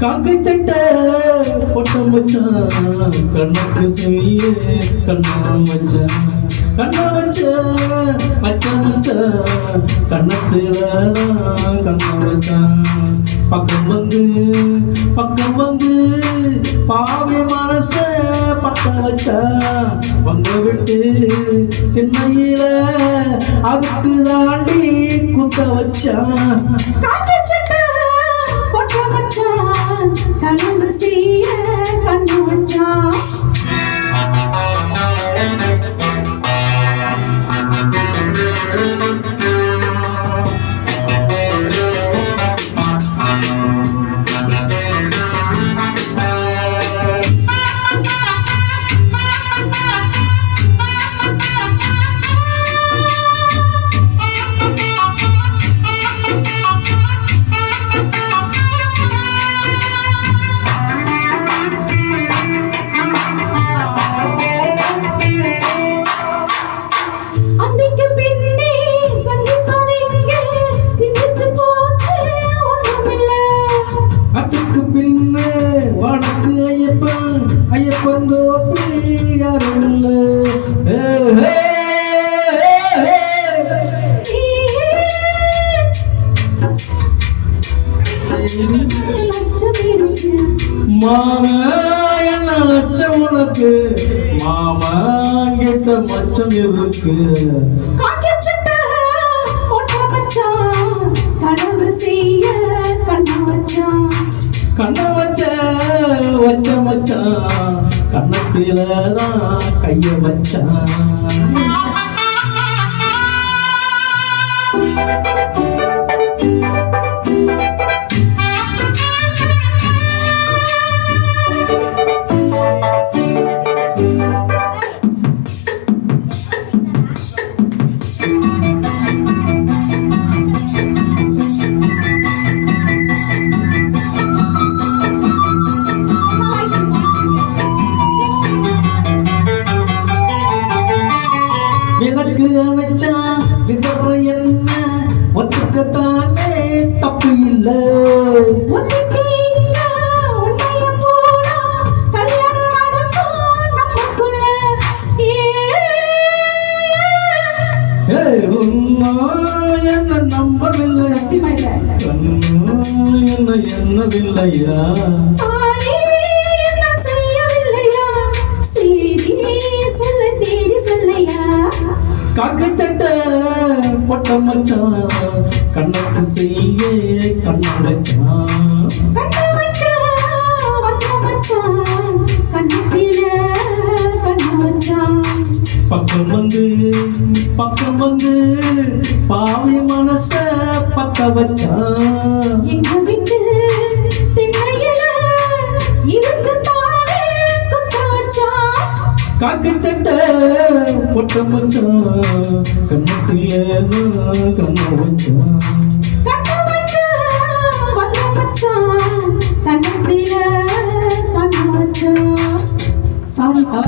காக்கை சட்டை பொட்ட மச்சான் கண்ணுக்கு செய்ய கண்ணா மச்சான் கண்ணா வச்சான் மச்சான் மச்சான் கண்ணத்துல கண்ணா வச்சான் பக்கம் வந்து பாவி மனச பத்த வச்சா வங்க விட்டு திண்ணையில அதுக்கு தாண்டி குத்த வச்சான் கலந்து செய்ய கண்ணு வச்சான் ஐயப்பன் தோப்பி யாரும் இல்லை மாமா என்ன லட்சம் உனக்கு மாமா கிட்ட மச்சம் இருக்கு கண்ண வச்ச மச்சான் கண்ணத்திலதான் கைய வச்சான் எனக்கு அணைச்சா விவர என்ன ஒத்துக்கத்தானே தப்பு இல்லை என்ன நம்பவில்லை என்ன என்னவில்லையா காக்கை சட்டை பொட்ட மச்சான் கண்ணுக்கு செய்ய கண்ணா வச்சான் பக்கம் வந்து பாவி மனச பத்த வச்சான் காக்கை சட்டை பொட்ட மச்சான் கண்ணத்துல கண்ண வச்சான்